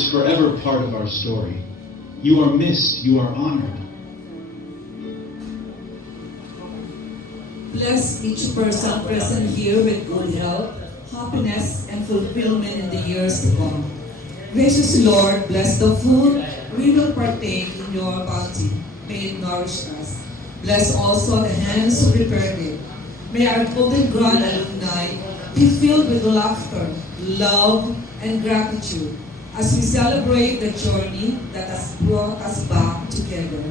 is forever part of our story. You are missed, you are honored. Bless each person present here with good health, happiness, and fulfillment in the years to come. Gracious Lord, bless the food we will partake in your bounty. May it nourish us. Bless also the hands who prepared it. May our golden grand alumni be filled with laughter, love, and gratitude as we celebrate the journey that has brought us back together.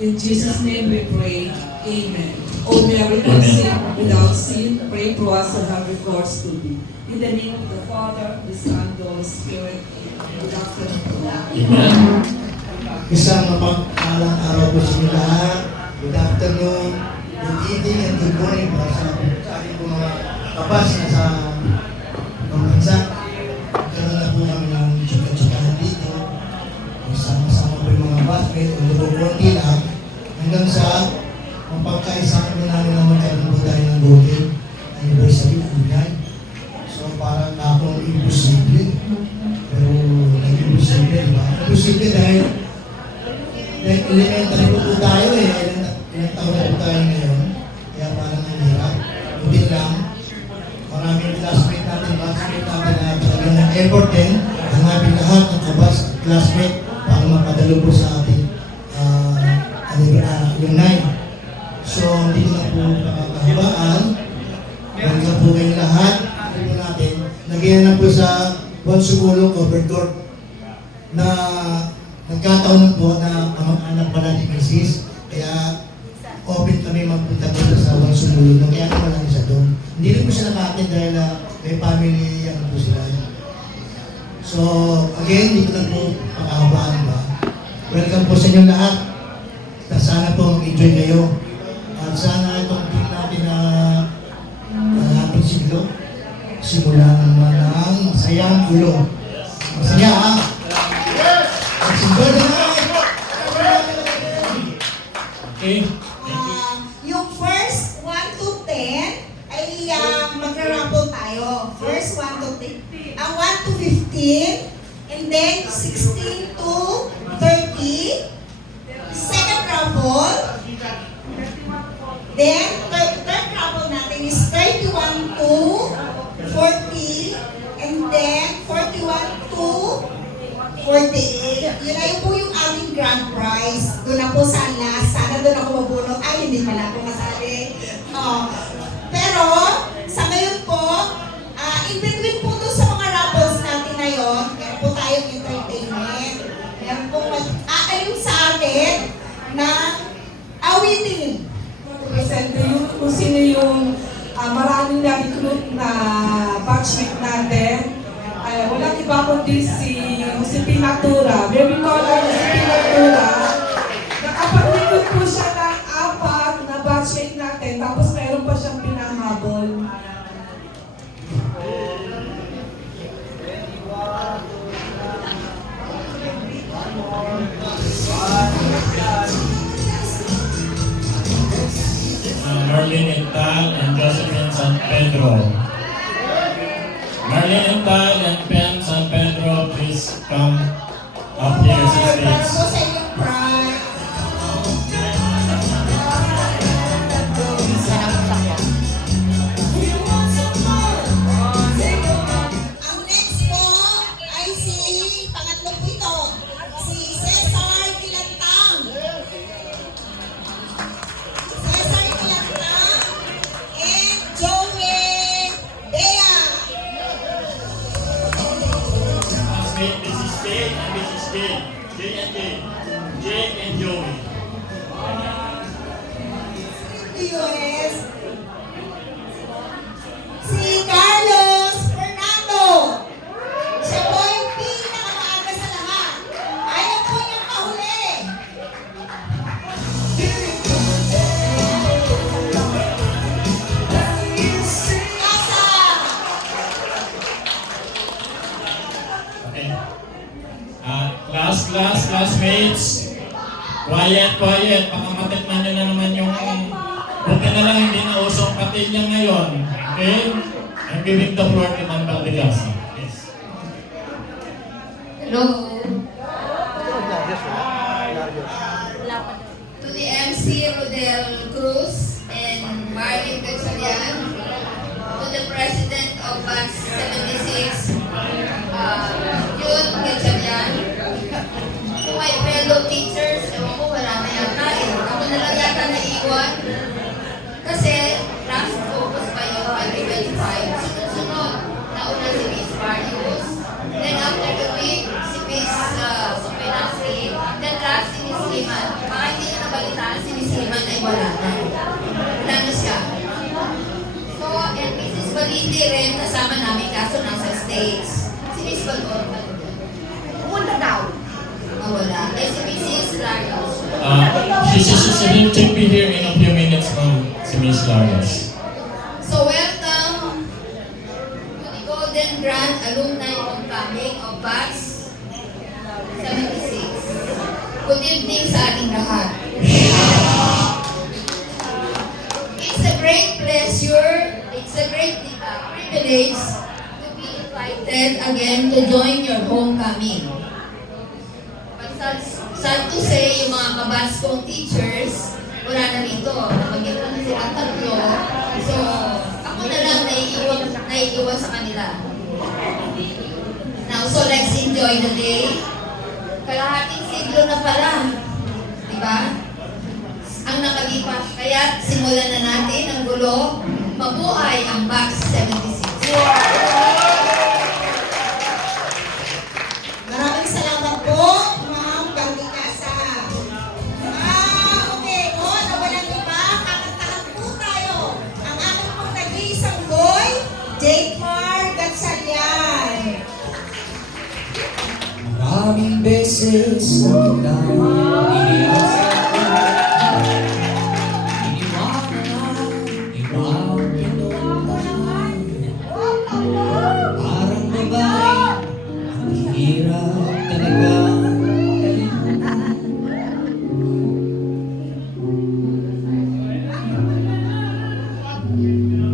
In Jesus' name we pray. Amen. O Mary, conceived without sin, pray for us who have recourse to thee. In the name of the Father, the Son, and the Holy Spirit. Good afternoon to all. Amen. Isang mapagpalang araw po sa inyo lahat. Good afternoon, good evening, and good morning para sa ating po mga kapas na sa pambansa. Karoon na po kami ng tsika-tsikahan dito. Sama-sama po yung mga batmate, o konti lang, hanggang sa mapagkaisahan mo namin na magkaroon po tayo ng golden anniversary kulay. So parang na akong imposible. Pero nag-imposible, diba? Imposible dahil elementary po tayo ilang taon na po tayo ngayon. Kaya parang hirap. Hindi lang, maraming classmate natin na talagang nag-effort din. Hanapin lahat ng kabas classmate para mapadalo po sa ating yung 9. So, hindi ko na po nakakahabaan. Welcome po kayong lahat. Hindi po natin. Nagyan na po sa Bonsumulo Covered Court na nagkataon po na kamag-anak pala ni Mrs. Kaya open kami magpunta dito sa Bonsumulo. Kaya naman lang isa doon. Hindi rin po sila nakatin dahil may family yan po sila. So, again, hindi ko na po pakahabaan ba. Welcome po sa inyo lahat. Sana po mag-enjoy kayo. At sana itong team natin na ating siglo, simula naman ang masayang gulo. Masaya ha? Mag-enjoy na naman! Okay. Yung first 1 to 10 ay magra-rumble tayo. First 1 to 10. Ang 1 to 15, and then 16 to 30. Second rumble. Then, third rumble natin is 31 to 40. And then, 41 to 48. Yun na po yung aming grand prize. Doon na po sana doon ako mabunot. Ay, hindi pala ako masali. Pero, sa ngayon po, in between po doon sa mga rumbles natin ngayon, meron po tayong entertainment. Meron po mag-aalim sa atin ng awitin. Presente yung kung sino yung maraming na-recruit na batchmate natin. Walang iba kundi si Josepina Tura. Very caller Josepina Tura. Nakapag-recruit po siya ng 4 na batchmate natin. Tapos meron pa siyang pinahabol. Marlene Ental and Josephine San Pedro. Marlene Ental and Ben San Pedro, please come up here to Para po stage. sa inyong prize. Ang next po ay si pangatlo po ito, si Cesar Kilantang. Cesar Kilantang and Joey Bea. This is Jake and this is Jake. Jake and Jake. Jake and Joey. US. Si Carlos Fernando. Siya po yung pinakamaaga sa lahat. Ayaw po niyang mahuli. Kasa. Okay. Classmates. Quiet. Baka matikman nyo na naman yung buti na lang hindi na usong patilya ngayon. Okay? I'm giving the floor to Ma'am Valdegasa. Yes. Hello. States. Si Miss Balor ba dyan? Pumunta daw. Wala. Eh, si Mrs. Larios. She'll be here in a few minutes from si Miss Larios. So, welcome to the Golden Grand Alumni Homecoming of Batch 76. Good evening sa ating lahat. It's a great pleasure, it's a great privilege to be invited again to join your homecoming. But sad to say, yung mga kabats kong teachers, wala na rito. Namagin ko na silang tatlo. So, ako na lang naiiwan sa kanila. Now, so let's enjoy the day. Kalahating siglo na pala. Diba? Ang nakalipas. Kaya simulan na natin ang gulo. Mabuhay ang Batch 76. Maraming salamat po, Ma'am Bangkikasa. Okay. Nawalan iba. Kakantahan po tayo. Ang aking pong nag-iisang boy, Jake Mar Gatchalian. Maraming beses na kita iniwanan, pinuntahan. Parang babae, ang hirap talaga kalimutan.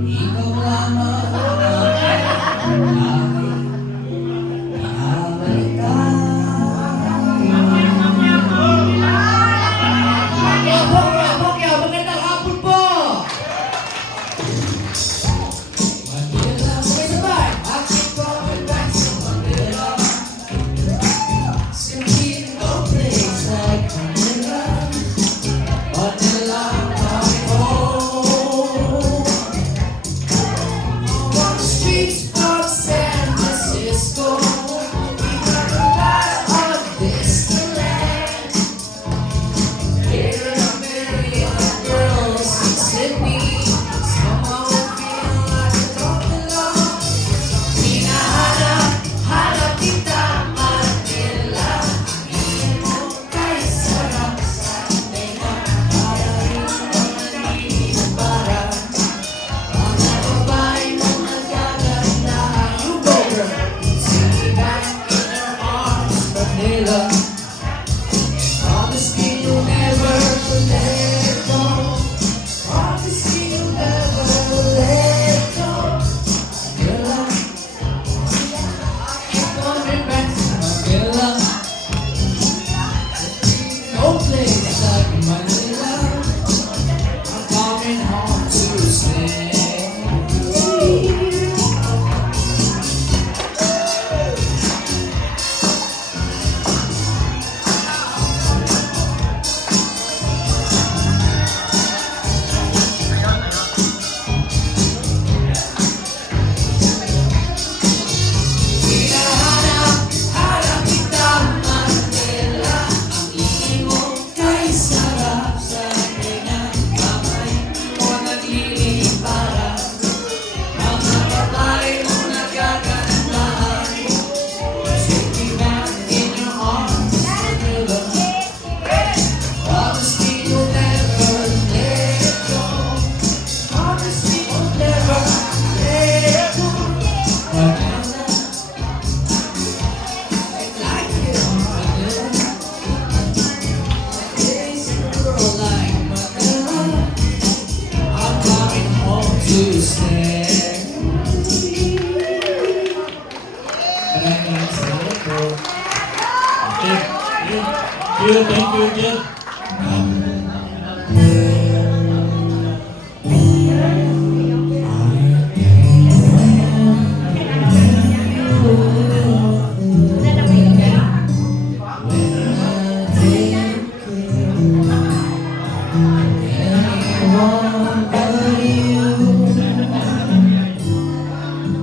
Ikaw lamang ang aking pinabalikan. Magandang hapon po! Manila, sabay-sabay! Aking coming back sa Manila. Simply no place like Manila. Manila, coming home. On the streets of San Francisco, we got the light of Disneyland. Here are a million girls in Sydney. Somehow I feel like I don't belong. Hinahanap kita, Manila. Hindi mo kay sarap sa tenga. Para rin mananili para mga babae mo nagkagandahan. You go, girl. See me back in her arms, Manila. Promise me you'll never let go. Promise me you'll never let go. Manila, I keep coming back to Manila. No place like Manila. I'm coming home to stay. Hinahanap kita, Manila. Ang ihi mo kay sarap sa tenga. Kamay mo naglilih para mga babae mo nagkagandahan. Take me back in your arms, Manila. Promise me you'll never let go. Promise me you'll never let go. Manila, like it, Manila. Days in a girl like Manila. I'm coming home to stay. Maraming salamat po. Thank you, Jeff. Anyone but you.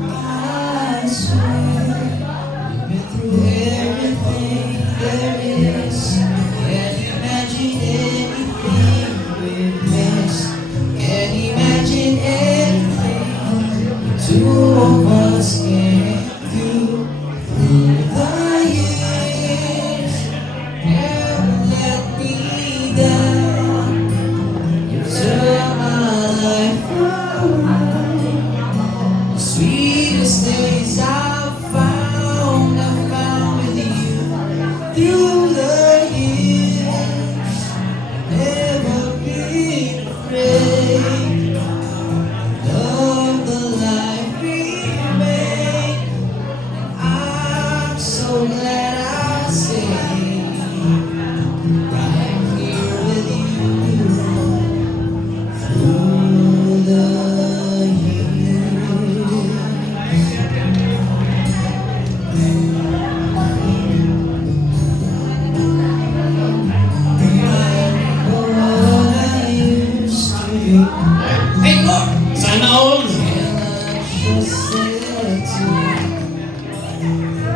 I swear we've been through everything there is. Can't imagine anything we've missed. Can't imagine anything the two of us can't do. best days I found with you through the years. Never been afraid of the life we made. I'm so glad I stayed right here with you through the years. Remember what I used to be. Hey, Lord! Sana all! And I just said to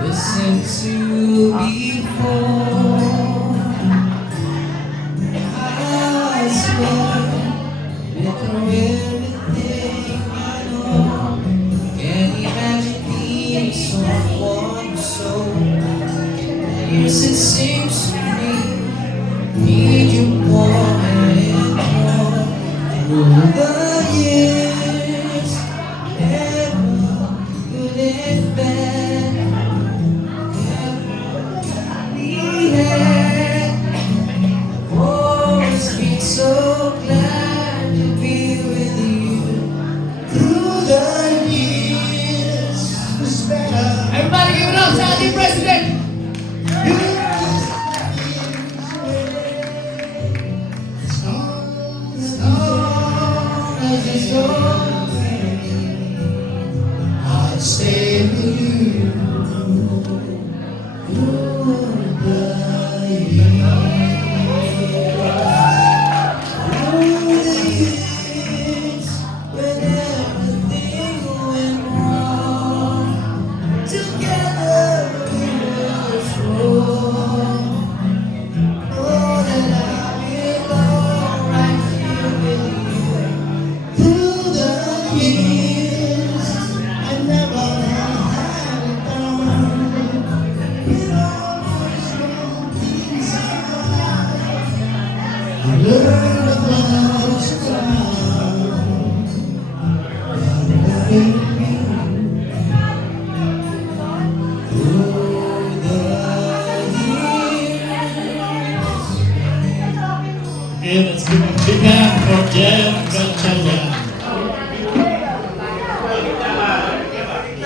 listen to before. I swear, through everything I know, can't imagine being someone so. Yes, it seems to me, need you more and more through the years. Never good and bad, never we had. Always been so glad to be with you through the years. Who's better? Everybody give it up, Saudi President! I'd stay with you through the years, when everything went wrong. Together we were strong. Oh, that I belong right here with you through the years. I never had it done. With all my strong desire, I learned about time. Loving you through the years. Okay, let's give a big hand for Jem Gatchalian.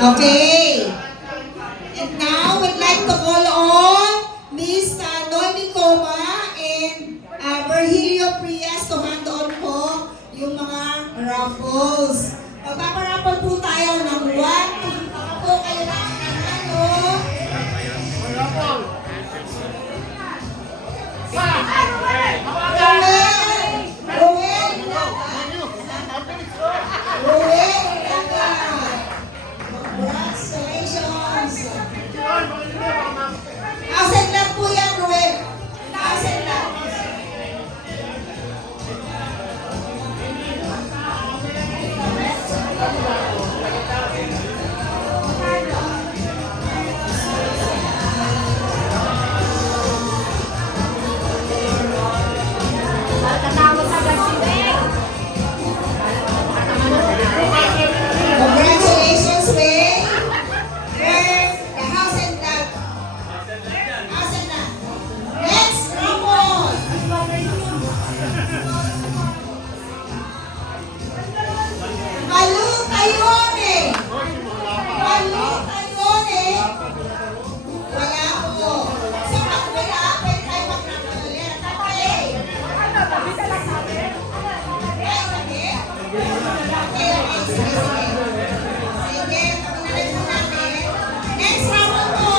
Okay. And now we'd like to call on Miss Noemi Coma and Virgilio Prias to hand on po yung mga raffles. Magpaparaffle po tayo ng 1, 2, po kayo na ang nanalo. Ruel Ilaga. Congratulations! Asen lang po yan, Ruel. Asen lang. Congratulations, Wei. First, the house and lot. House and lot. Next, Ramon. Malu Tayone. Malu Tayone. Wala po. Sa pag wala, pwede tayo magkakalit. Okay. Next round po.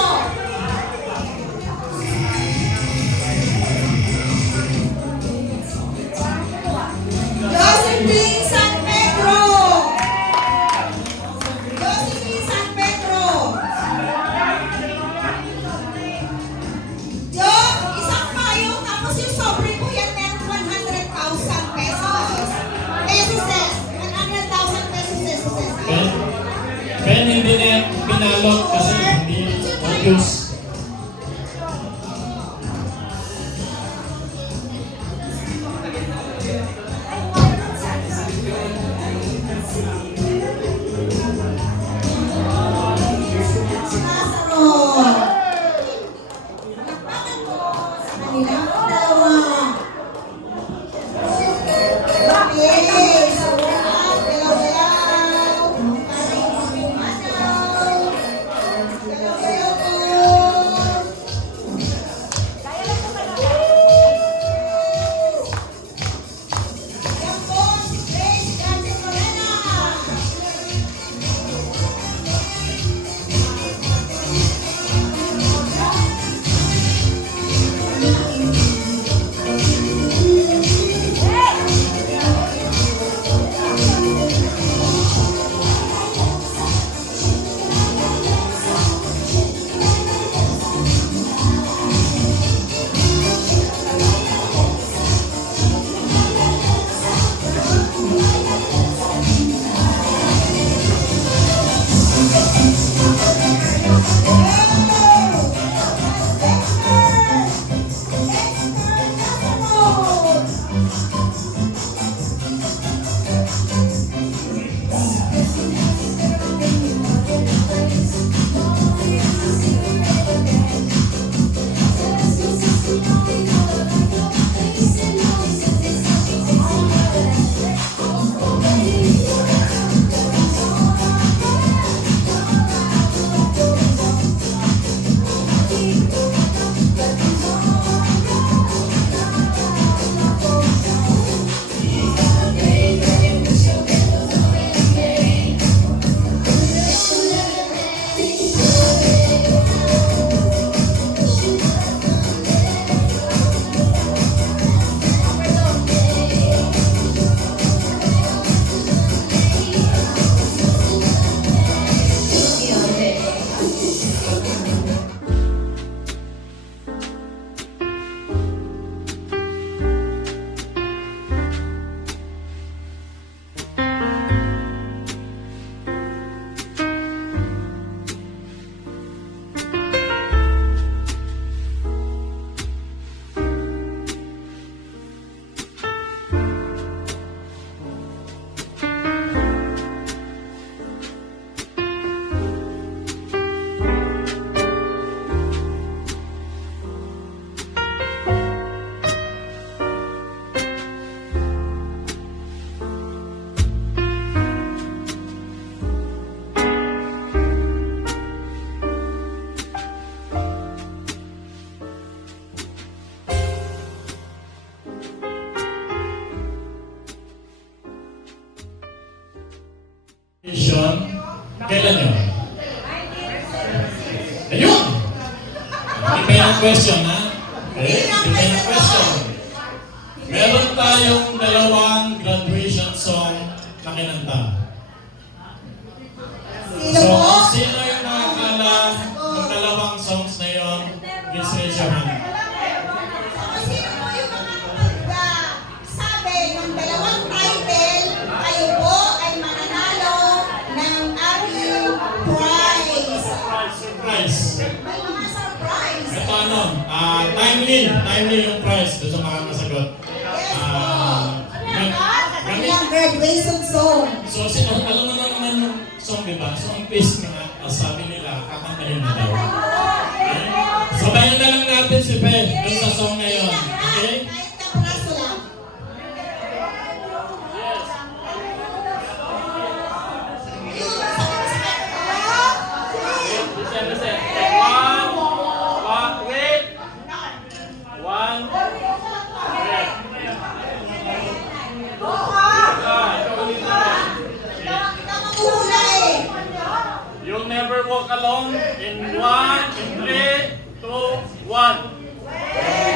Josephine San Pedro. Josephine San Pedro. Jo, isang payo tapos yung sobre po yan meron 100,000 pesos. Pesos. 100,000 pesos. Ben, hindi na yan pinalot kasi hindi obvious. Ayun! Hindi ng question, ha? Okay? Hindi ng question. Meron tayong dalawang graduation song na kinanta. Sino So, po? sino yung nakakalam ng dalawang songs na yun? Please raise your hand. Sino po yung sabi ng dalawang title, kayo po ay mananalo ng ating prize. Surprise! May mga surprise. Ito ano, timely yung prize doon sa makakasagot. Yes po. Gamit, Ang graduation song. so, alam mo na naman yung song, di ba? So, ang twist nga, sabi nila, kakantahin na daw. Okay? Sabayan na lang natin si Pe doon sa song na yun. Okay? Kahit kapraso lang. You'll never walk alone in 1, in 3, 2, 1.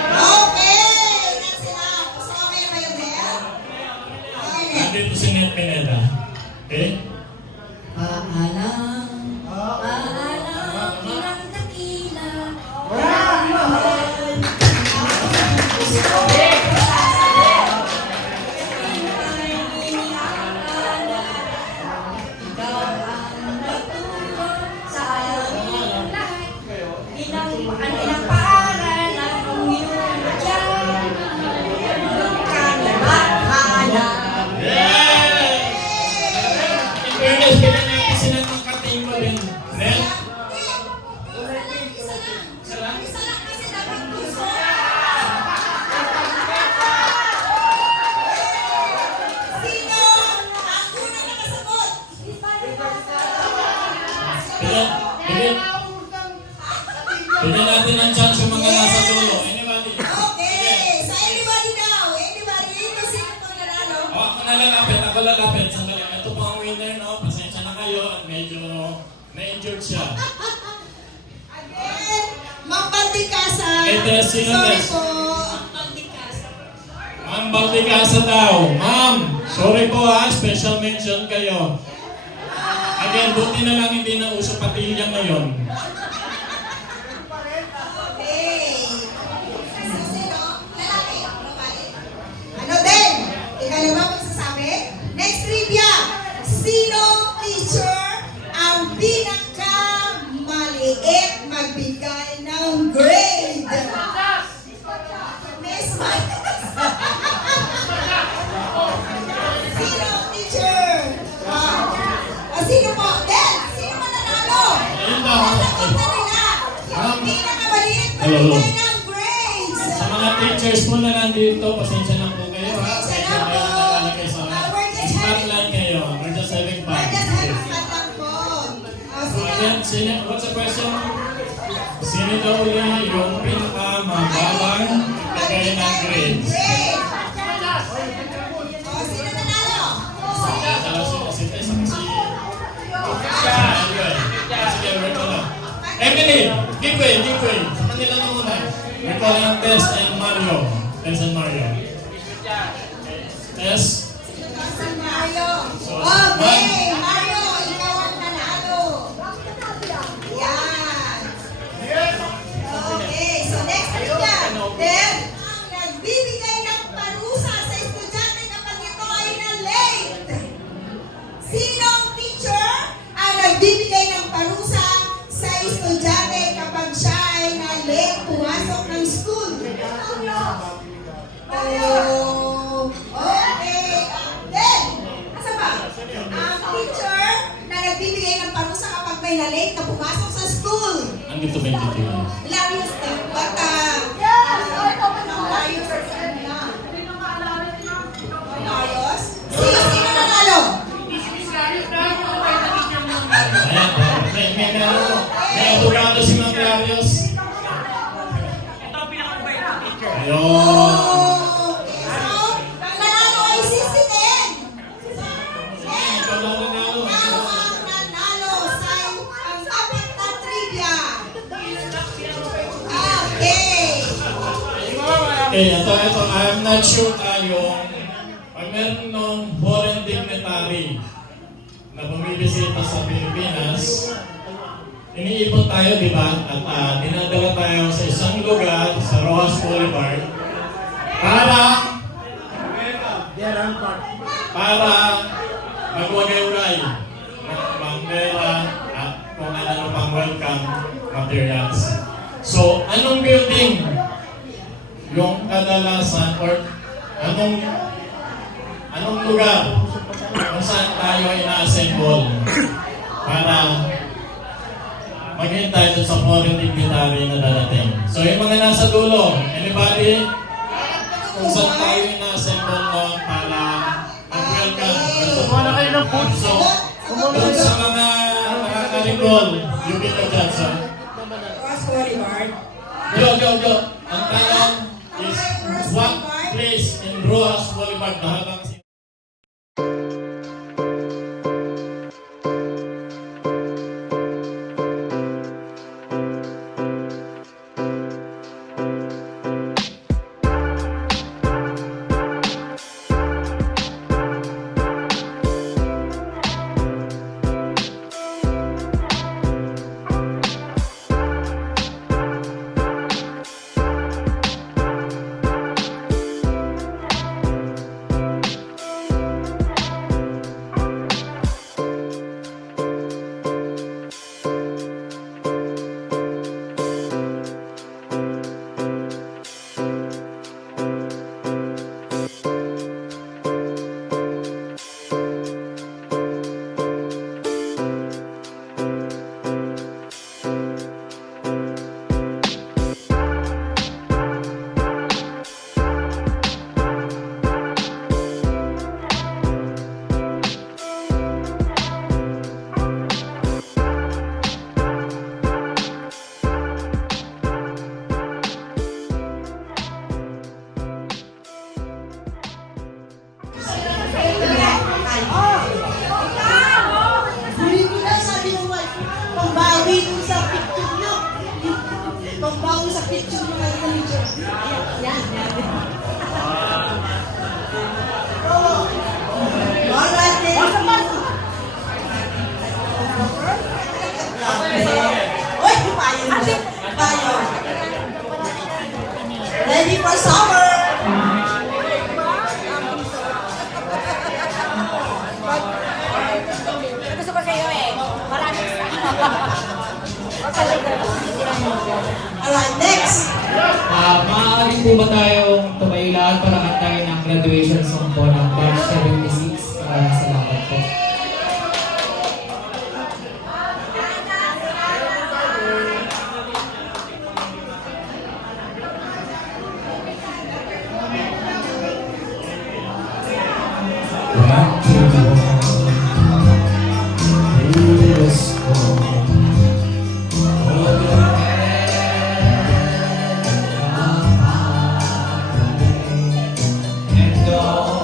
Okay! That's enough. So, okay na ba yung Nel? Okay, Nel. Nandito si Ned Pineda. Okay? Paalam, ilang dakila, ikaw ang nagturo sa aming lahat. Ilang paaral ang iyong dyan, kanabahala. In fairness, kailan natin sila ng katimba din. Ned? Isa lang kasi dapat puso. Sino ang unang nakasagot? Bigyan natin ng chance yung mga nasa dulo. Anybody? Okay, so anybody now? Anybody? Sino pang nanalo? Ako lalapit. Sandali. Ito po ang winner, no? Pasensya na kayo. Medyo na-injured siya. Again, Ma'am Baldicasa. Ito, sino Sorry next? po. Ma'am Baldicasa daw. Ma'am, sorry po ha. Special mention kayo. Again, buti na lang hindi na uso patilya ngayon. Okay. So, sino? Lalaki. Babae. Ano din? Ikaw na ba magsasabi? Next trivia. Sino teacher ang pinakamaliit magbigay ng grade? Miss Miles. Sino teacher? Sino po? Then, sino mananalo? Ayun daw. Nasagot na nila. Yung pinakamaliit Hello. magbigay ng grades. Sa mga teachers po na nandito, pasensya na po kayo ha. Pasensya na po. Nakalagay sa spotlight kayo. We're just having fun. We're just having fun lang po. Sino? What's the question? Sino daw yung pinakamababang bigay ng grades? Sino nanalo? Si Tess, si Sige, wait ko lang. Emily, give way. Sa kanila na muna. We're calling Tess and Mario. Tess and Mario. Tess. Mario. Okay, Mario, ikaw ang nanalo. Yan. Okay, so next trivia. Then, ang nagbibigay ng parusa sa estudyante kapag ito ay na-late. Sinong teacher ang nagbibigay ng parusa sa estudyante kapag siya ay na-late pumasok ng school? Oh, okay. Then, asa ba? Ang teacher na nagbibigay ng parusa kapag may na-late na pumasok sa school. Andito 22. Hilarious din. But, Hilarious. Hilarious? Sino nanalo? Ayan. Darius. Ayun. Okay, so, ang nanalo ay si Sten. Ikaw lang nanalo. Ang nanalo sa ang topic na trivia. Okay. Ito. I'm not sure tayo. Pag meron ng foreign dignitary na bumibisita sa Pilipinas, iniipon tayo, di ba? At dinadala tayo sa isang lugar, sa Rojas Boulevard, para magwagay-uray ng bandera at kung ano pang welcome materials. So, anong building yung kadalasan or anong lugar kung saan tayo ina-assemble para maghintay doon sa foreign dignitary na darating. So yung mga nasa dulo, anybody? Kung saan tayo ina-assemble noon para mag-welcome. Kumuha na kayo ng food. So, doon sa mga nakakalikol, yung Peter Johnson. Ross Boulevard. Go. Ang tanong is, what place in Rojas Boulevard na habang Pagbawi sa picture mo kayo ng picture. Yan. Alright, then. Uy, payo. Ready for summer. Gusto ko sa'yo eh. Maraming Alright, next. Maaari po ba tayong tumayo lahat para kantahin ang graduation song po ng Batch 76? Maraming salamat po. Go.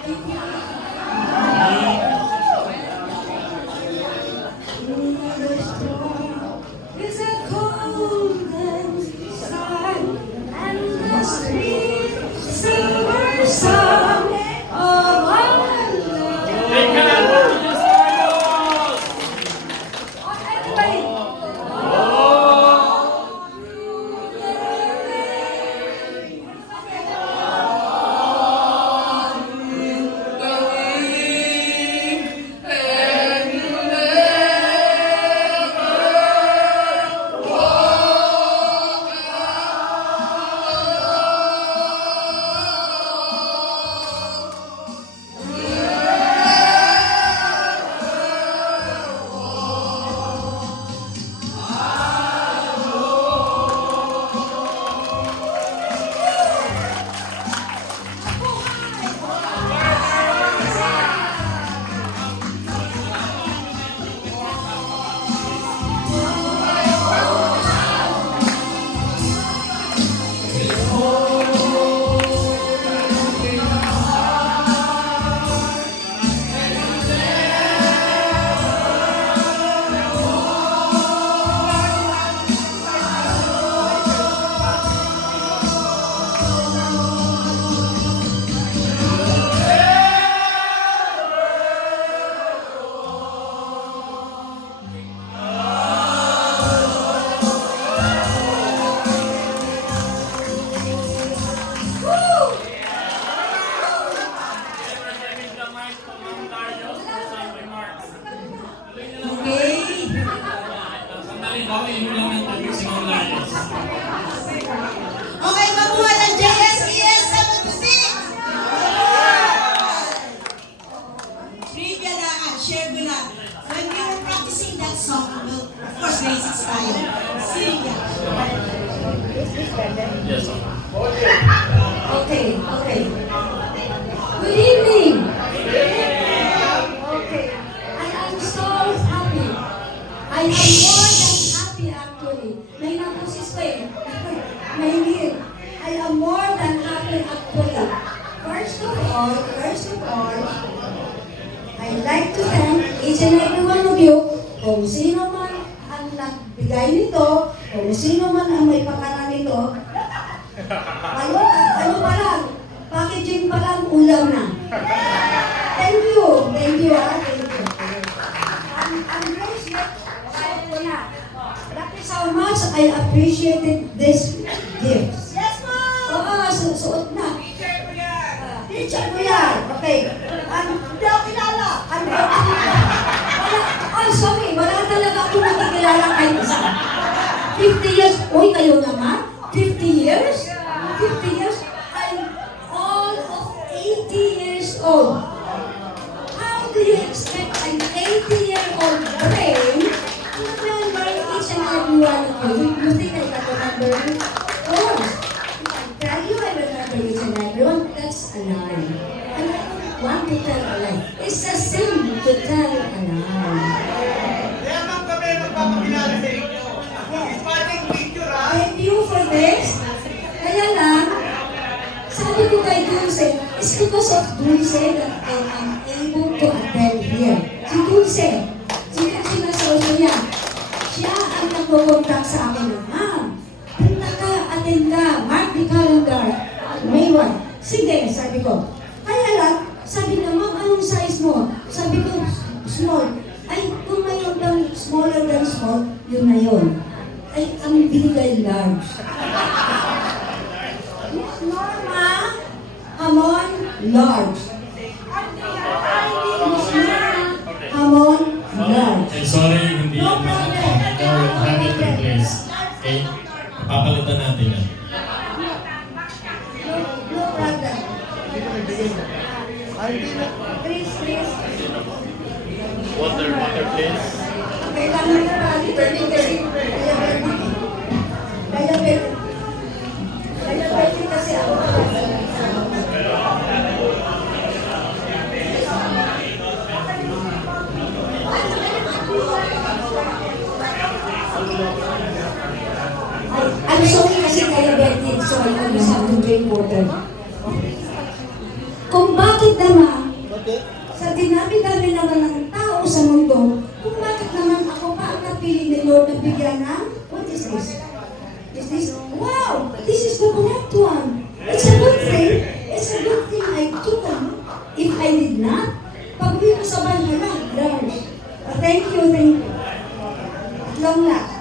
It's a cold and sun, and the sweet silver song of our love. Everybody. Sandali daw, yun lang ang tubig si Ma'am Larios. Okay, mabuhay ang JSES 76! Trivia na, share ko na. When we were practicing that song, well, of course, basics tayo. Trivia. Yes, sir. Okay, okay. Good evening. Okay. I am so happy. I am more than happy actually. May nabusis ko eh. Mahingit. I am more than happy actually. First of all, I'd like to thank each and every one of you, kung sino man ang nagbigay nito, kung sino man ang may pakana nito. Ano pa lang, packaging pa lang, ulam na. Thank you, thank you. I'm grateful. That is how much I appreciated this gift. Yes, ma'am! Oo, suot na. Teacher ko yan. Okay. Hindi ako kilala. Sorry, wala talaga ako nakikilala kahit isa. 50 years, uy, kayo naman? 50 years? 50 years? I'm all of 80 years old. How do you expect an 80-year-old brain to remember each and every one of you? You think I can remember you? Of course. If I tell you I remember each and every one, that's a lie. And I don't want to tell a lie. It's a sin to tell a lie. Kaya ma'am kami magpapakilala sa inyo. Ispating picture ha. Thank you for this. Kaya lang, sabi ko kay Dulce, it's because of Dulce that I am able to attend here. Si Dulce, sinasauso niya. Siya ang nagpo-contact sa akin na, ma'am, punta ka, attend ka, mark the calendar, May 1. Sige, sabi ko. Kaya lang, sabi niya, ma'am, anong size mo? Sabi ko, small. Ay, kung mayroon bang smaller than small, yun na yun. Ay, ang binigay large. Miss Norma, hamon, large. Miss Norma, hamon, large. Okay, sorry, hindi No yan problem. Ikaw, have it in place. Okay? Papalitan natin yan. No problem. Please, please. Water, please. Kailangan na natin kasi diabetic kasi ako. I'm sorry kasi diabetic, so I always have to drink water. kung bakit naman, sa dinami-dami naman ng tao sa mundo, kung bakit naman ako pa ang napili ni Lord na bigyan ng, what is this? Is this, wow, this is the correct one. It's a good thing. It's a good thing I took on. If I did not, pag-uwi ko sa banhala, Lord. Thank you, thank you. At long last.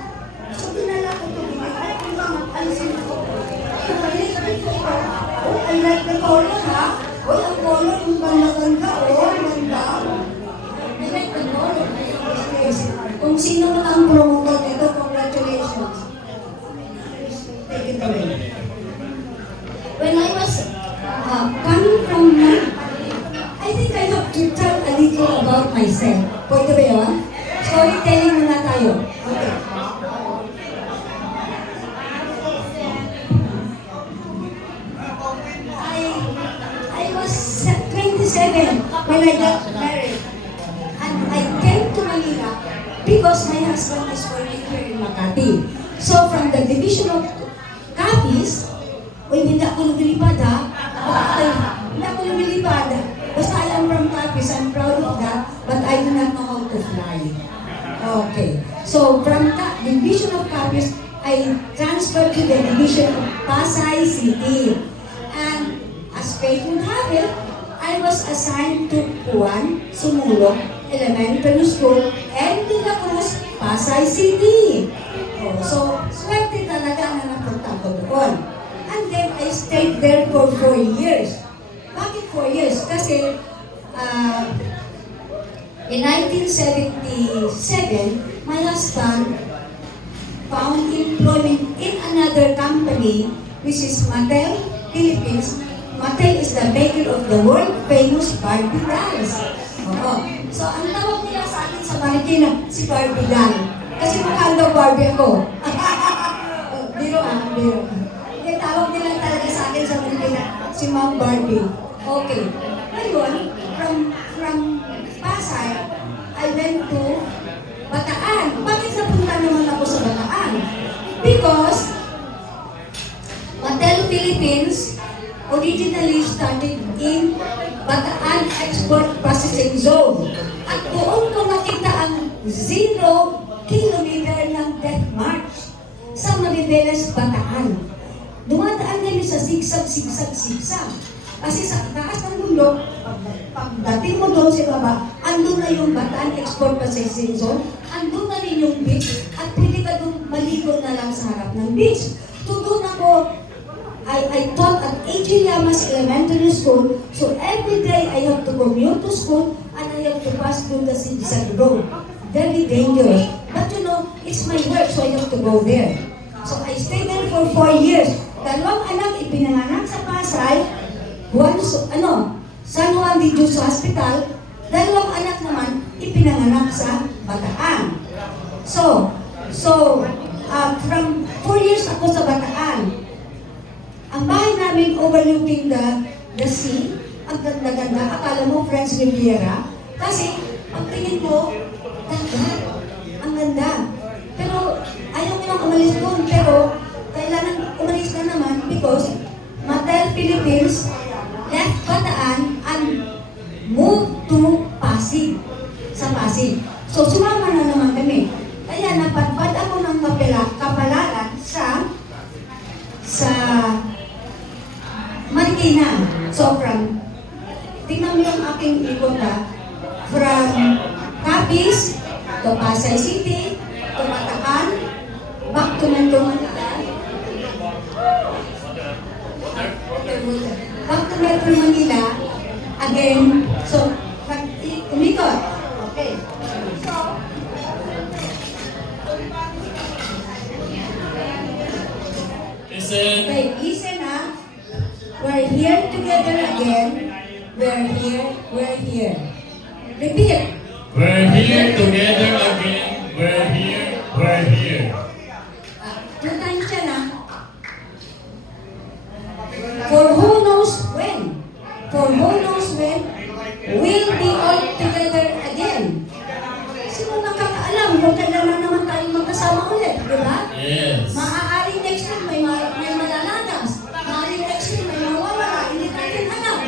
So, dinala ko ito. Ay, kung mag-alisin ako. Kapalik ko ito. Oh, I like the color, ha? Oh, ang color, yung ganda-ganda. Oh, ganda. I like the color. Kung sino man ang promoter nito, congratulations. Take it away. When I was coming from I think I have to tell a little about myself. Pwede ba yun? Storytelling muna tayo. Okay. I was 27 when I got married. And I came to Manila because my husband is working here in Makati. So from the division of copies, hindi ako lumilipad ha. Hindi ako lumilipad. Basta I am from copies, I'm proud of that, but I do not know how to fly. Okay. So from division of copies, I transferred to the division of Pasay City. And as fate would have it, I was assigned to Juan Sumulong Elementary School and De La Cruz, Pasay City. Oh, so, swerte talaga na napunta ko doon. And then, I stayed there for 4 years. Bakit 4 years? Kasi, in 1977, my husband found employment in another company, which is Mattel Philippines. Mattel is the maker of the world-famous Barbie dolls. Oo. So, ang tawag nila sa akin sa Marikina, si Barbie doll. Kasi mukha daw Barbie ako. Biro. Hindi, tawag nila talaga sa akin sa Marikina, si Ma'am Barbie. Okay. Ngayon, from Pasay, I went to Bataan. Bakit napunta naman ako sa Bataan? Because Mattel Philippines originally started in Bataan Export Processing Zone. At doon ko nakita ang 0 kilometer ng death march sa Maribeles, Bataan. Dumadaan kami sa sigsag. Kasi sa taas ng bundok, pagdating mo doon sa baba, andun na yung Bataan Export Processing Zone, andun na rin yung beach, at pwede ka doon maligo na lang sa harap ng beach. Doon ako, I taught at A.J. Llamas Elementary School, so every day I have to commute to school and I have to pass through the Sigsag Road. Very dangerous. But you know, it's my work, so I have to go there. So I stayed there for 4 years. Dalawang anak ipinanganak sa Pasay, San Juan de Dios Hospital. Dalawang anak naman ipinanganak sa Bataan. So from 4 years ako sa Bataan. Ang bahay namin overlooking the sea, ang ganda-ganda, akala mo French Riviera, kasi pagtingin mo, ang ganda. Pero ayaw ko nang umalis doon, pero kailangan umalis na naman because Mattel Philippines left Bataan and moved to Pasig, sa Pasig. So sumama na naman kami. Kaya napadpad ako ng kapalaran sa Marikina. So tingnan mo yung aking ikot from Capiz to Pasay City, to Bataan, back to Metro Manila, again. So, umikot. Okay. Okay, listen ha. We're here together again. We're here. Repeat. We're here together again. We're here. 2 times yan ha. For who knows when? We'll be all together again. Sino nakakaalam kung kailan na naman tayong magkasama ulit, di ba? Yes. Maaaring next week may malalagas. Maaaring next week may mawawala. Hindi natin alam.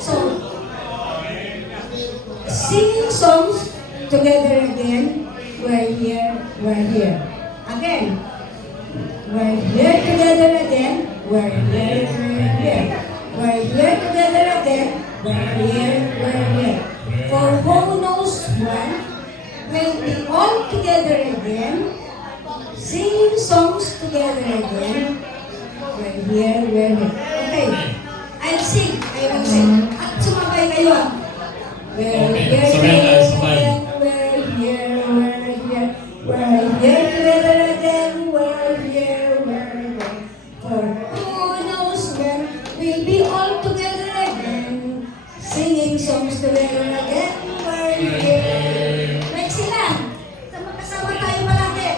So together again. We're here, we're here. Again. We're here together again. We're here, we're here. We're here together again. We're here, we're here. For who knows when, we'll be all together again, singing songs together again. We're here, we're here. Okay, I'll sing. I will sing. At sumabay kayo ah. We're Okay, here sabay tayo, together sabay. again. We're here, we're here. We're here together again. We're here, we're here. For who knows when, we'll be all together again, singing songs together again. We're here. Like sila. Kasama tayo palagi.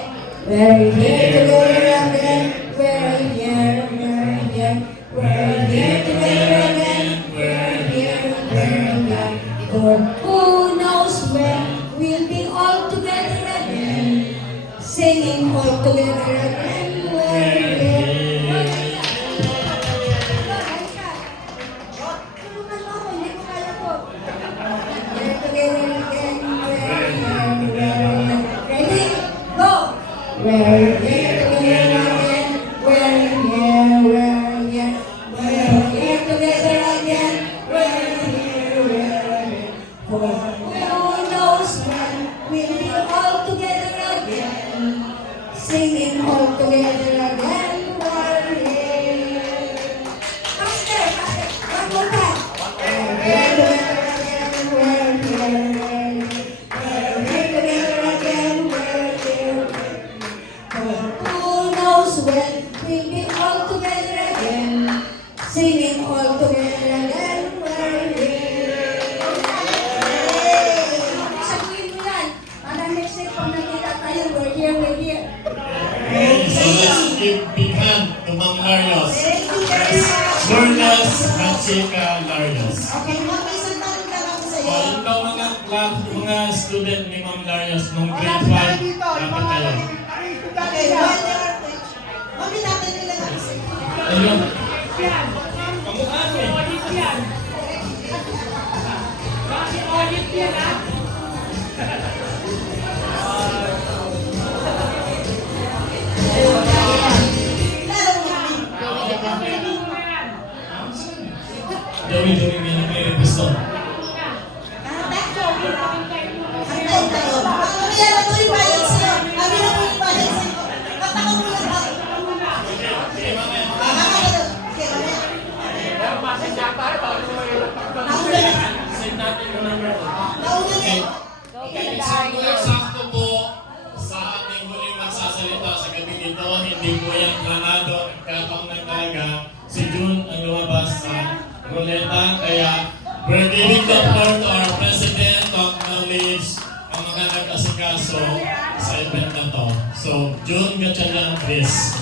We're here together again. We're here, we're here. We're here together again. We're here, we're here. For who knows when, we'll be all together again, singing all together again. We're here. Tulungan mo ako, hindi ko kaya to. We're together again. We're here, we're here. Ready? Go! We're here together again. We're here, we're here. We're here together again. We're here, we're here. For who knows when, we'll be all together again, singing all together again. We're here. Faster, faster. One more time. We're here together again. We're here, we're here. We're here together again. We're here, we're here. For who knows when, we'll be all together again, singing all together again. We're here. Sabihin mo yan. Para next week pag nakita tayo, we're here, we're here. Okay, so let's give big hand to Ma'am Larios. Thank you very much. Lourdes Hachika Larios. Okay, ma'am, may isang tanong lang ako sa'yo. O, ikaw mga student ni Ma'am Larios nung grade 5, Wala dito. dapat kayo. Okay, one year. Ma'am, itatanong lang ako sa'yo. Ayun. Kamukha mo eh. Joey, may nag-request to. Save natin yung number. Okay. Sakto po sa ating huling magsasalita sa gabi ito, hindi po yan planado, nagkataon lang talaga. Si June ang lumabas sa ruleta, kaya we're giving the floor to our President of Knowledge, ang mga nag-asikaso sa event na to. So, June Gatchalian, please.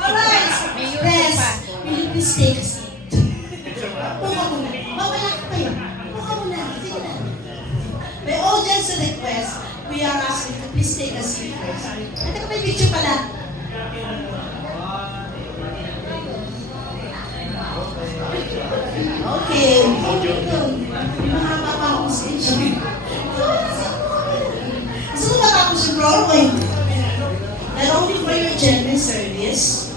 Alright, Press, will you please take a seat? Buka muna. Mamaya ka kayo. Buka muna. Sige na. By audience request, we are asking to please take a seat first. Ito ka may picture pala. Okay. Mahaba pa ako sa stage. Gusto ko matapos yung Broadway. Not only for your generous service,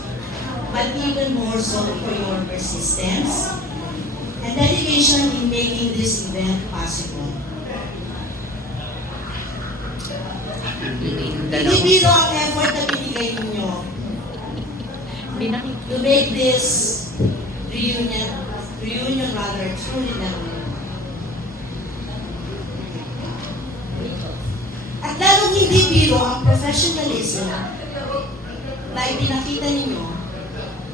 but even more so for your persistence and dedication in making this event possible. Hindi biro ang effort na binigay ninyo to make this reunion rather truly memorable. At lalong hindi biro ang professionalism na ipinakita ninyo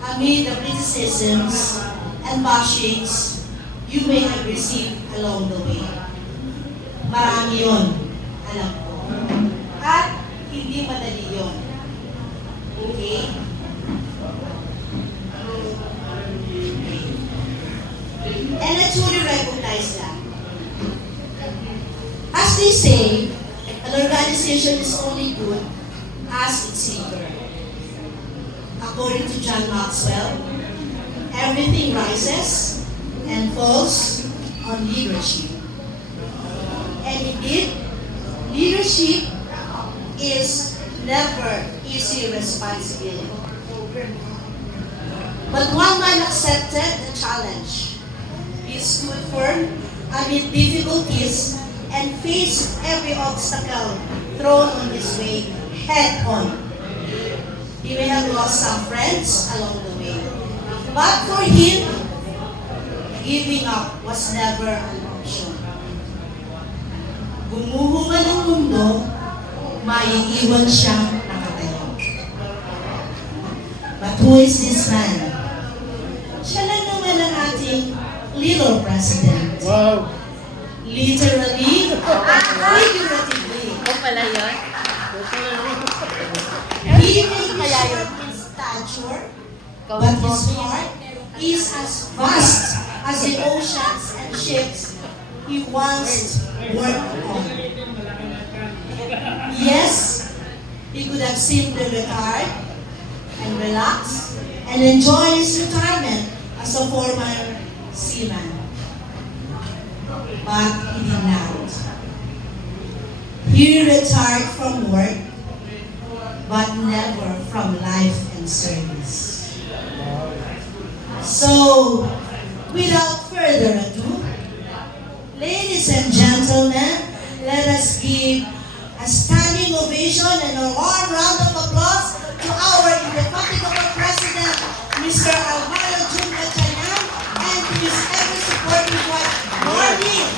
amid the criticisms and bashings you may have received along the way. Marami yun, alam ko. At hindi madali yun. Okay? And I truly recognize that. As they say, an organization is only good as its leader. according to John Maxwell, everything rises and falls on leadership. And indeed, leadership is never easy responsibility. But one man accepted the challenge. He stood firm amid difficulties and faced every obstacle thrown on his way head on. He may have lost some friends along the way, but for him, giving up was never an option. Gumuho man ang mundo, maiiwan siyang nakatayo. But who is this man? Siya lang naman ang ating little president. Wow! Literally and figuratively. pala yun? He may be short in stature, but his heart is as vast as the oceans and ships he once worked on. Yes, he could have simply retired and relaxed and enjoy his retirement as a former seaman. But he did not. He retired from work, but never from life and service. So, without further ado, ladies and gentlemen, let us give a standing ovation and a warm round of applause to our indefatigable President, Mr. Alvaro Jun Gatchalian, and to his ever-supporting wife, Marlene,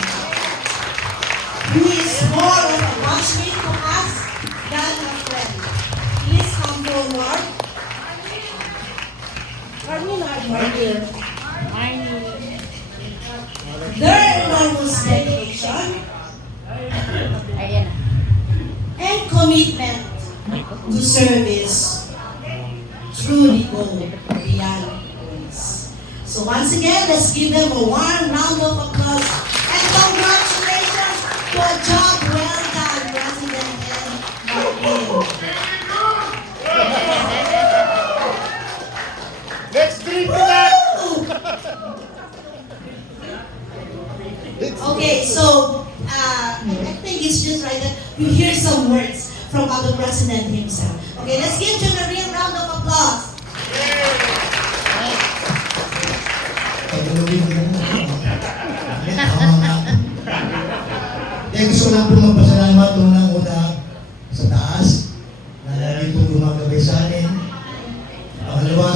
who is more of a watchmate to us than a friend. Please come forward. Marlene. Their enormous dedication Ayan na. and commitment to service truly go beyond words. So once again, let's give them a warm round of applause and congratulations to a job well done, President and Marlene. Let's drink to that! Okay, so I think it's just right that you hear some words from our President himself. Okay, let's give him a real round of applause. Pagulungin mo na. Tama na. Kaya gusto ko lang po magpasalamat unang-una sa taas na lagi po gumagabay sa amin. Pangalawa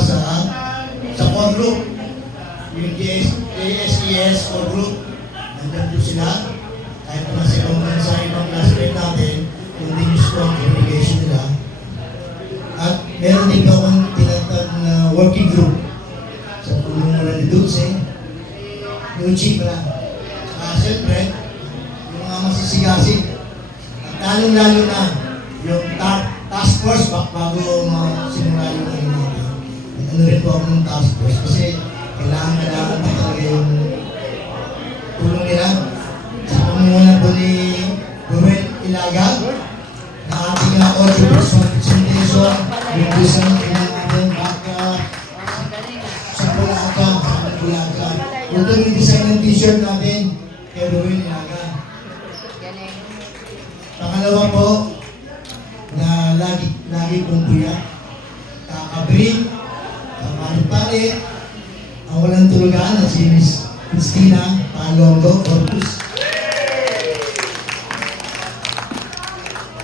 sa core group, yung JSES core group, nandiyan po sila. Kahit po nasa ibang bansa, ibang classmate natin, kundi yung strong communication nila. At meron din po akong tinatag na working group sa tulong nila ni Dulce, yung chief na. Saka siyempre, yung mga masisigasig. At lalong-lalo na yung task force bago simula yung ano natin. Ano rin po ako ng task force kasi kailangan pa talaga yung tulong nila. Sa pamumunan po ni Ruel Ilaga na ating audio presentation, yung isang kailangan natin baka sa Bulacan, sa Bulacan. Ito yung design ng t-shirt natin kay Ruel Ilaga. Pangalawa po, na lagi pong kuya, kakabring, kapalik-palik, ang walang tulugan na si Miss Christina Palongo Corpus.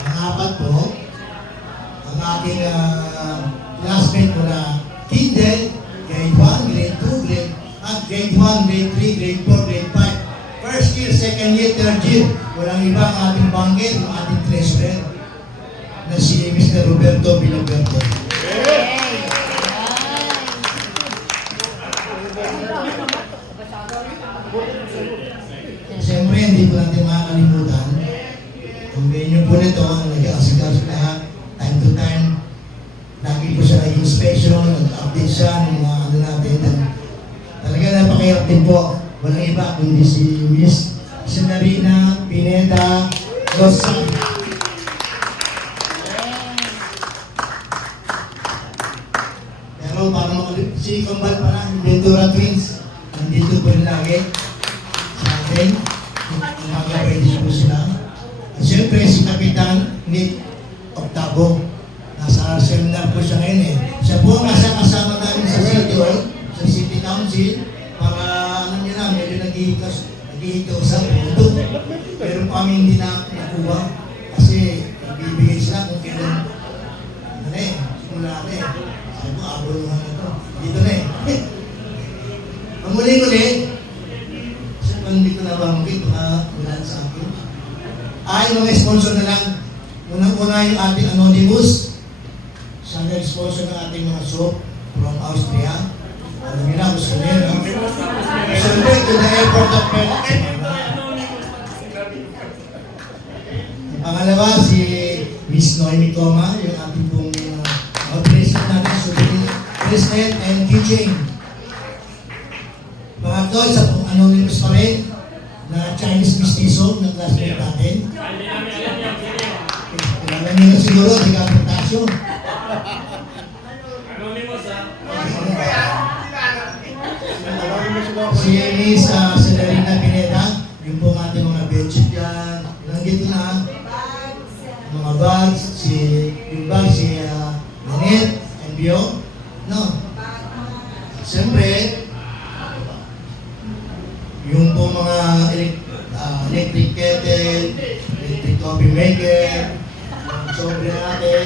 Ang apat po, ang aking classmate ko na Kinder, grade 1, grade 2, grade 1, grade 3, grade 4, grade 5. First year, second year, third year. Walang iba ang ating banker, ang ating treasurer na si Mr. Roberto Bilaberto. Siyempre, hindi po natin makakalimutan. Ang venue po nito, ang nag-aasikaso lahat, time to time, lagi po siya nag-inspection, nag-update siya ng mga ano natin. Talaga napakahirap din po. Walang iba kundi si Miss Senarina Pineda Lozan. target sa atin. Magabay din po sila. At siyempre, si Kapitan Nick Octavo. Nasa seminar po siya ngayon eh. Siya po ang kasama namin sa City Hall, sa City Council, para alam niyo na, medyo naghihito sa pundo. Pero kami hindi na nakuha kasi ibibigay sila kung kailan simula na eh. Sabi ko, abuluhan na ito. Dito na eh. Ang muli-muli, siyempre hindi ko nabanggit, wala sa akin. Ay, mga sponsor na lang. Unang-una yung ating Anonymous. Siya nag-sponsor ng ating mga soap from Austria. Alam niyo na, gusto niyo, no? Siyempre, to the airport of Phoenix. Pangalawa, si Miss Noemi Coma, yung ating pong president natin, souvenir bracelet and keychain. Pangatlo, isa pong Anonymous pa rin, na Chinese mestizo ng classmate natin. Kailangan nyo na siguro, di ka aportasyon. Si Miss Celerina Pineda, yung pong ating mga bedsheet yan, nandito na, mga bags, yung bag, si Janet, and Bio, no? Siyempre, yung po mga electric kettle, electric coffee maker, sobre natin,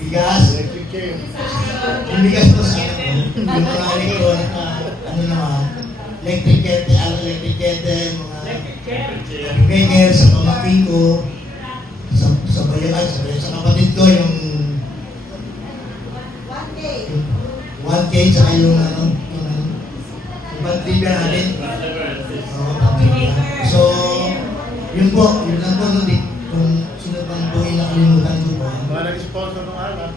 bigas, yung bigas po sa anak ko, yung mga electronic, electric kettle, mga coffee maker, sa pamangkin ko, sa bayan, sa kapatid ko, yung 1K, tsaka yung trivia natin. So, yun po, yun lang po, kung sino pang po yung nakalimutan ko po. Nag-sponsor ng alak.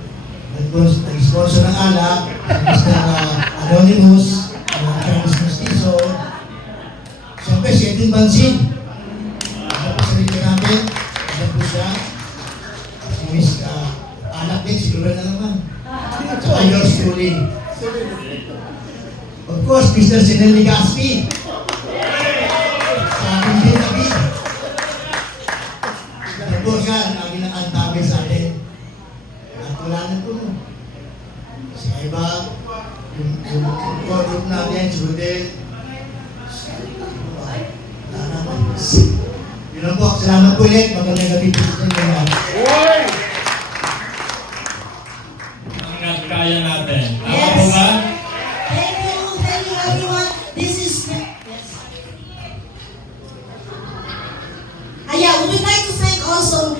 Nag-sponsor ng alak, Mr. Anonymous, mga Chinese mestizo. Siyempre, si Edwin Bansin. Ano po sa rito natin? Ano po siya? Si Miss Alak din, siguro na naman. Tsaka yours truly. Of course, Mr. Sinel Ligaspi. Sa ating David. Of course yan, lagi nakantabi sa atin. At wala na po. Si Eva, yung core group natin, si Rodel. Wala naman. Yun lang po, salamat po ulit. Magandang gabi po sa inyo. Hanggang kaya natin. Tama Yes. po ba? Thank you everyone. This is yeah, we would like to thank also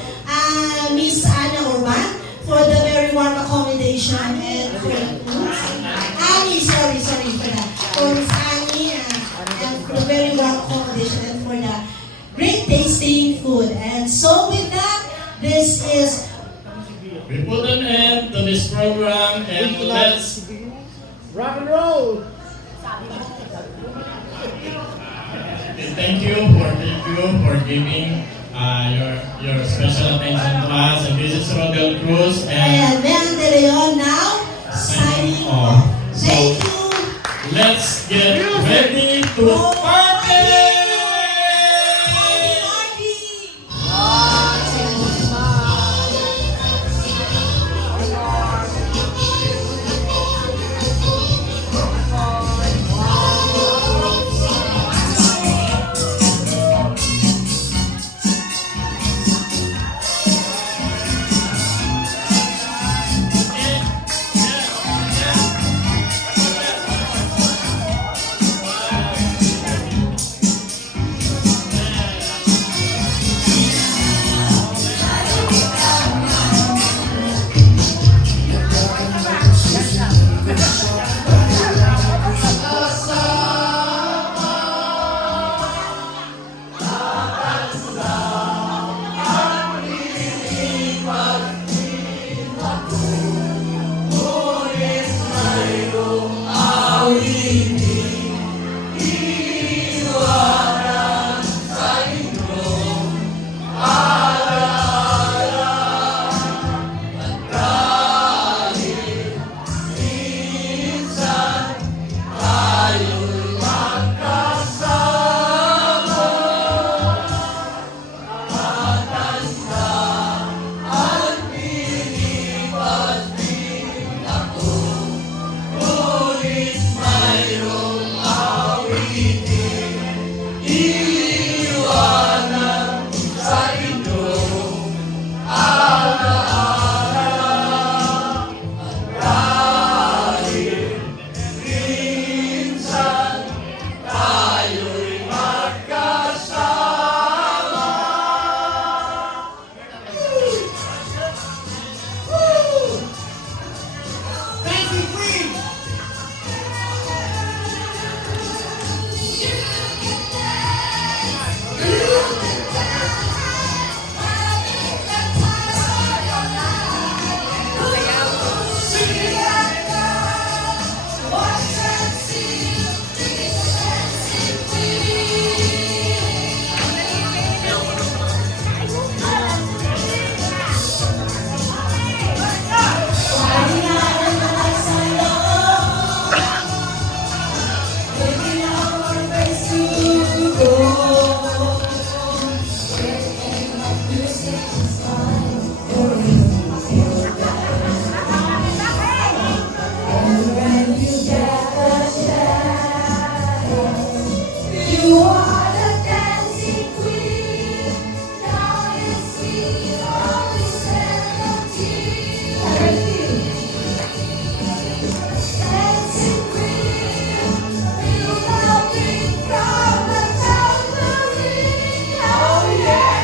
Miss Anna Orban for the very warm accommodation and for Annie, sorry for that. For Miss Annie and for the very warm accommodation and for the great tasting food. And so with that, this is We put an end to this program and let's Rock and roll! thank you for giving your special attention to us. And this is Rodel Cruz and Ben De Leon now signing off. off. Thank you. Let's get ready to party! You are the dancing queen. Now you see all the seventeen. Dancing queen, feel the beat from the tambourine. Oh yeah,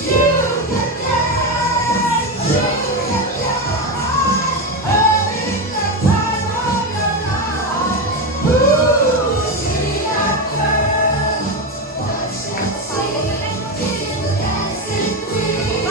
you can dance, you can dance, earning the time of your life. Ooh, see that girl, watch that scene, feel the dancing queen.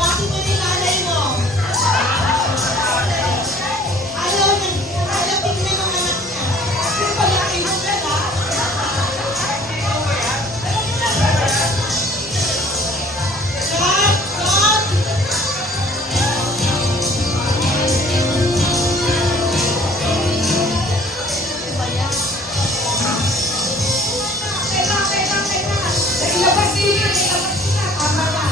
Bakit mo ni nanay mo? Ayaw tingnan ng anak niya. Yung palaki mo pala. Cut! Nailabas nila, tama na.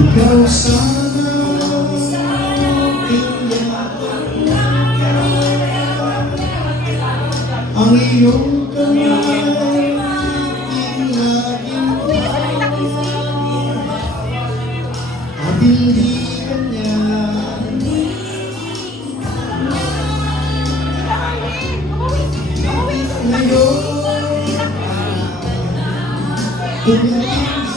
Ikaw sana, ang iyong kamay, laging at hindi kanya. Ngayon, kung